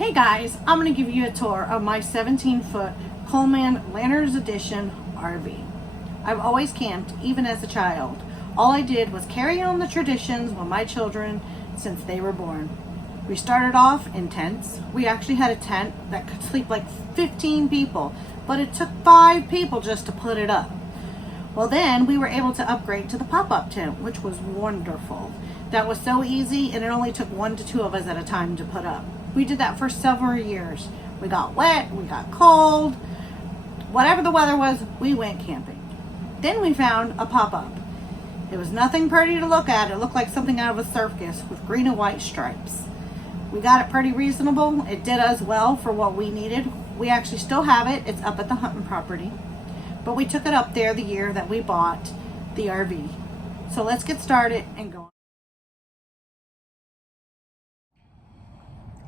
Hey guys, I'm going to give you a tour of my 17-foot Coleman Lanterns Edition RV. I've always camped, even as a child. All I did was carry on the traditions with my children since they were born. We started off in tents. We actually had a tent that could sleep like 15 people, but it took 5 people just to put it up. Well, then we were able to upgrade to the pop-up tent, which was wonderful. That was so easy, and it only took 1 to 2 of us at a time to put up. We did that for several years. We got wet, we got cold, whatever the weather was, we went camping. Then we found a pop-up. It was nothing pretty to look at. It looked like something out of a circus with green and white stripes. We got it pretty reasonable. It did us well for what we needed. We actually still have it. It's up at the hunting property. But we took it up there the year that we bought the RV. So let's get started and go.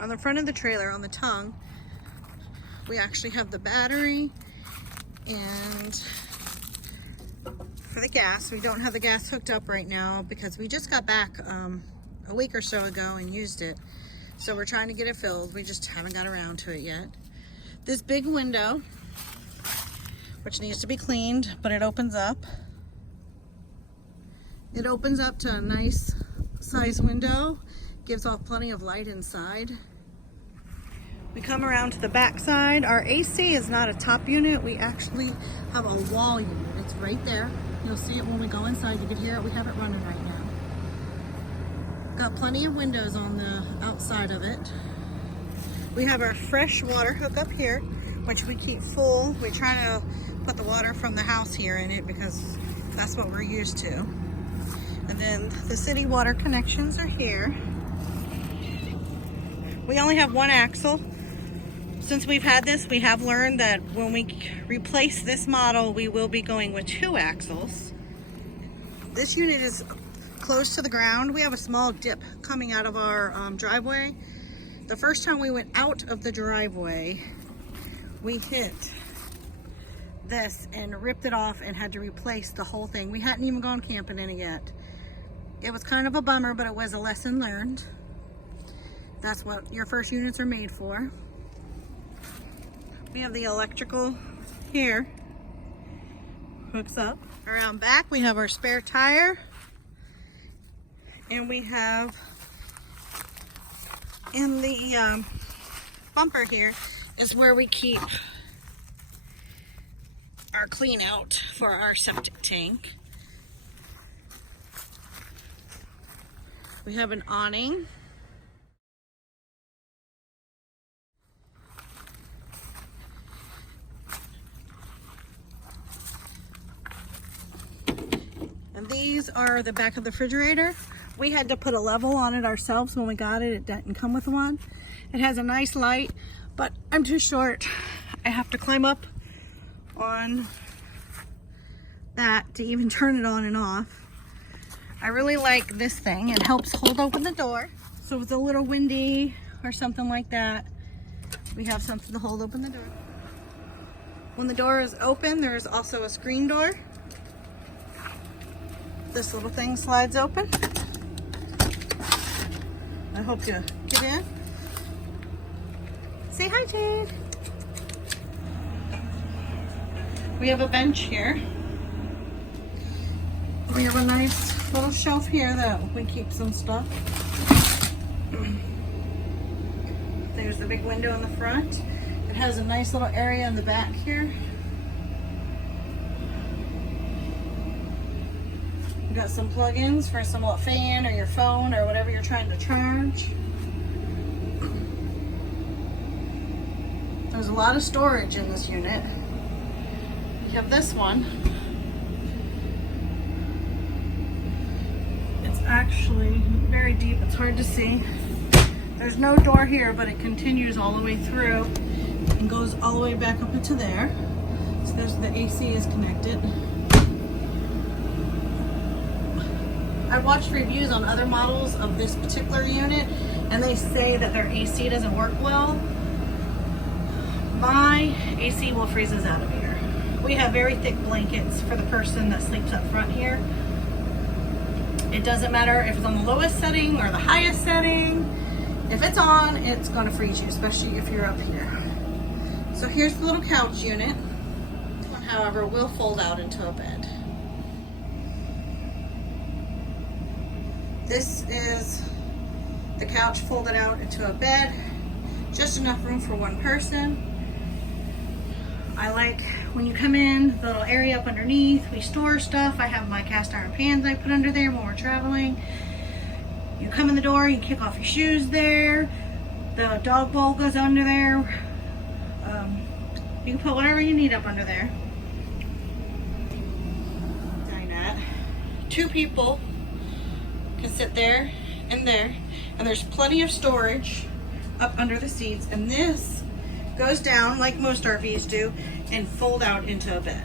On the front of the trailer, on the tongue, we actually have the battery, and for the gas, we don't have the gas hooked up right now because we just got back a week or so ago and used it. So we're trying to get it filled. We just haven't got around to it yet. This big window, which needs to be cleaned, but it opens up. It opens up to a nice size window, gives off plenty of light inside. We come around to the back side. Our AC is not a top unit. We actually have a wall unit. It's right there. You'll see it when we go inside. You can hear it. We have it running right now. Got plenty of windows on the outside of it. We have our fresh water hook up here, which we keep full. We try to put the water from the house here in it because that's what we're used to. And then the city water connections are here. We only have 1 axle. Since we've had this, we have learned that when we replace this model, we will be going with 2 axles. This unit is close to the ground. We have a small dip coming out of our driveway. The first time we went out of the driveway, we hit this and ripped it off and had to replace the whole thing. We hadn't even gone camping in it yet. It was kind of a bummer, but it was a lesson learned. That's what your first units are made for. We have the electrical here, hooks up. Around back we have our spare tire, and we have in the bumper here is where we keep our clean out for our septic tank. We have an awning. And these are the back of the refrigerator. We had to put a level on it ourselves when we got it. It didn't come with one. It has a nice light, but I'm too short. I have to climb up on that to even turn it on and off. I really like this thing. It helps hold open the door. So if it's a little windy or something like that, we have something to hold open the door. When the door is open, there's also a screen door. This little thing slides open. I hope you get in. Say hi, Jade. We have a bench here. We have a nice little shelf here that we keep some stuff. There's the big window in the front. It has a nice little area in the back here. We got some plug-ins for some little fan or your phone or whatever you're trying to charge. There's a lot of storage in this unit. We have this one. It's actually very deep. It's hard to see. There's no door here, but it continues all the way through and goes all the way back up into there. So there's the AC is connected. I watched reviews on other models of this particular unit, and they say that their AC doesn't work well. My AC will freeze us out of here. We have very thick blankets for the person that sleeps up front here. It doesn't matter if it's on the lowest setting or the highest setting. If it's on, it's going to freeze you, especially if you're up here. So here's the little couch unit. This one, however, will fold out into a bed. This is the couch folded out into a bed. Just enough room for one person. I like when you come in, the little area up underneath, we store stuff. I have my cast iron pans I put under there when we're traveling. You come in the door, you kick off your shoes there. The dog bowl goes under there. You can put whatever you need up under there. Dinette. 2 people can sit there, and there's plenty of storage up under the seats, and this goes down like most RVs do and fold out into a bed.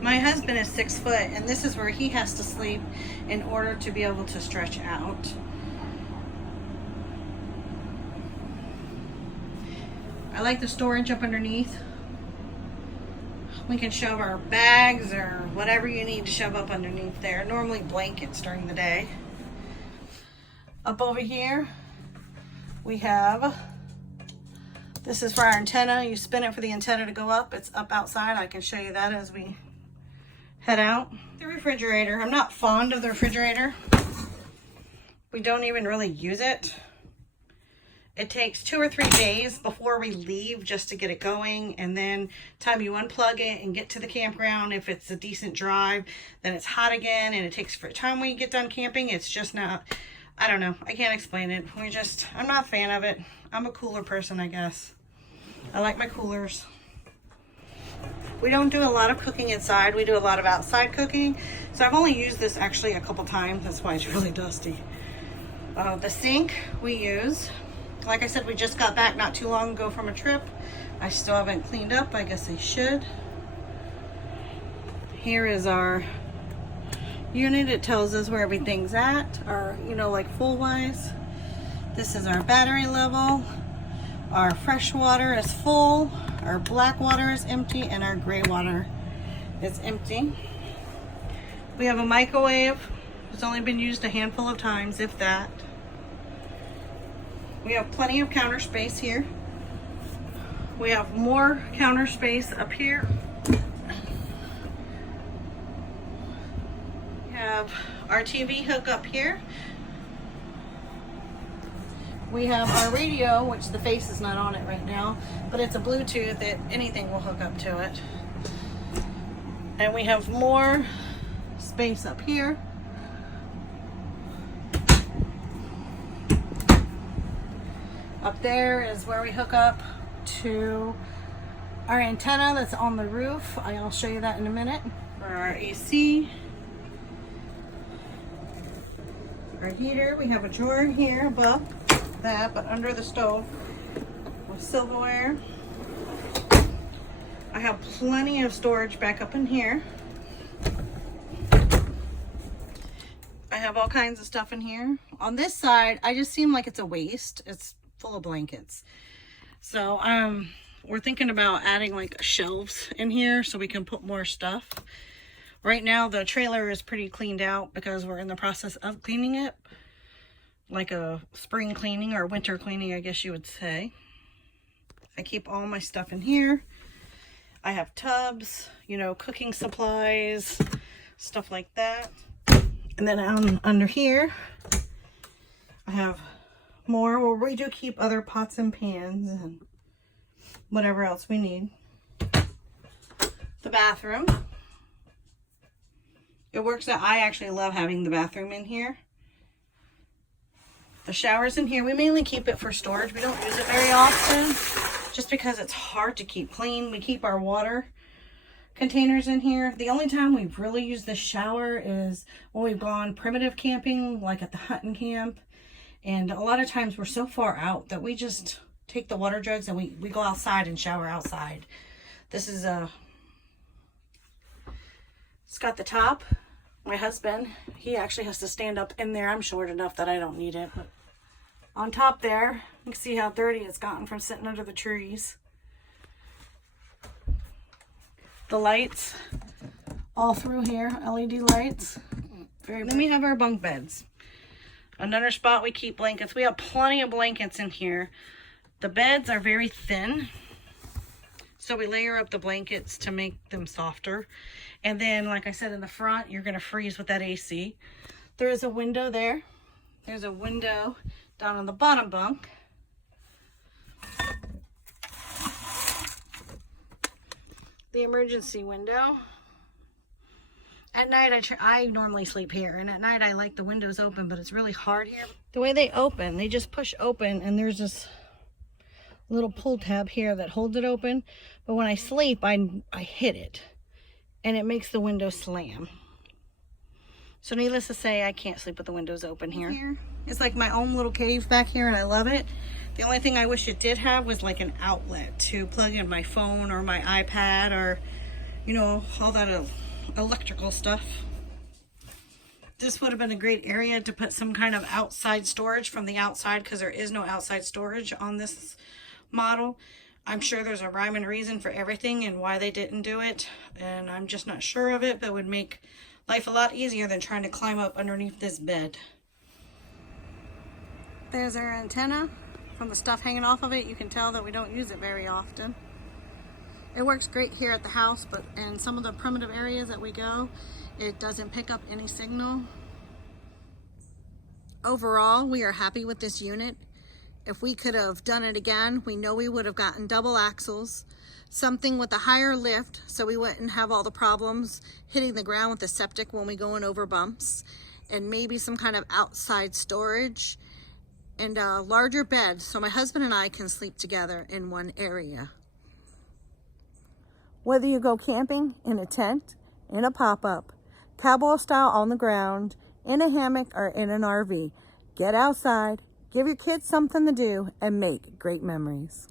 My husband is 6 foot, and this is where he has to sleep in order to be able to stretch out. I like the storage up underneath. We can shove our bags or whatever you need to shove up underneath there. Normally blankets during the day. Up over here, we have, this is for our antenna. You spin it for the antenna to go up. It's up outside. I can show you that as we head out. The refrigerator. I'm not fond of the refrigerator. We don't even really use it. It takes 2 or 3 days before we leave just to get it going, and then time you unplug it and get to the campground, if it's a decent drive, then it's hot again, and it takes for time when you get done camping. It's just not, I don't know, I can't explain it. I'm not a fan of it. I'm a cooler person, I guess. I like my coolers. We don't do a lot of cooking inside. We do a lot of outside cooking. So I've only used this actually a couple times. That's why it's really dusty. The sink we use, like I said, we just got back not too long ago from a trip. I still haven't cleaned up. I guess I should. Here is our unit. It tells us where everything's at, or, you know, like full wise. This is our battery level. Our fresh water is full. Our black water is empty, and our gray water is empty. We have a microwave. It's only been used a handful of times, if that. We have plenty of counter space here. We have more counter space up here. We have our TV hook up here. We have our radio, which the face is not on it right now, but it's a Bluetooth. Anything will hook up to it. And we have more space up here. Up there is where we hook up to our antenna that's on the roof. I'll show you that in a minute. For our AC, our heater, we have a drawer here above that, but under the stove with silverware. I have plenty of storage back up in here. I have all kinds of stuff in here. On this side, I just seem like it's a waste. It's full of blankets. So we're thinking about adding like shelves in here so we can put more stuff. Right now the trailer is pretty cleaned out because we're in the process of cleaning it, like a spring cleaning or winter cleaning, I guess you would say. I keep all my stuff in here. I have tubs, you know, cooking supplies, stuff like that. And then under here I have more where we do keep other pots and pans and whatever else we need. The bathroom. It works out. I actually love having the bathroom in here. The shower's in here. We mainly keep it for storage. We don't use it very often just because it's hard to keep clean. We keep our water containers in here. The only time we've really used the shower is when we've gone primitive camping, like at the hunting camp. And a lot of times we're so far out that we just take the water jugs and we go outside and shower outside. This is it's got the top. My husband, he actually has to stand up in there. I'm short enough that I don't need it. But on top there, you can see how dirty it's gotten from sitting under the trees. The lights all through here, LED lights. Then we have our bunk beds. Another spot we keep blankets. We have plenty of blankets in here. The beds are very thin, so we layer up the blankets to make them softer. And then, like I said, in the front, you're gonna freeze with that AC. There is a window there. There's a window down on the bottom bunk. The emergency window. At night, I normally sleep here, and at night I like the windows open, but it's really hard here. The way they open, they just push open, and there's this little pull tab here that holds it open. But when I sleep, I hit it, and it makes the window slam. So needless to say, I can't sleep with the windows open here. It's like my own little cave back here, and I love it. The only thing I wish it did have was like an outlet to plug in my phone or my iPad or, you know, all that electrical stuff. This would have been a great area to put some kind of outside storage from the outside, because there is no outside storage on this model. I'm sure there's a rhyme and reason for everything and why they didn't do it, and I'm just not sure of it, but it would make life a lot easier than trying to climb up underneath this bed. There's our antenna. From the stuff hanging off of it, you can tell that we don't use it very often. It works great here at the house, but in some of the primitive areas that we go, it doesn't pick up any signal. Overall, we are happy with this unit. If we could have done it again, we know we would have gotten double axles, something with a higher lift so we wouldn't have all the problems hitting the ground with the septic when we going over bumps, and maybe some kind of outside storage and a larger bed so my husband and I can sleep together in one area. Whether you go camping in a tent, in a pop-up, cowboy style on the ground, in a hammock, or in an RV, get outside, give your kids something to do, and make great memories.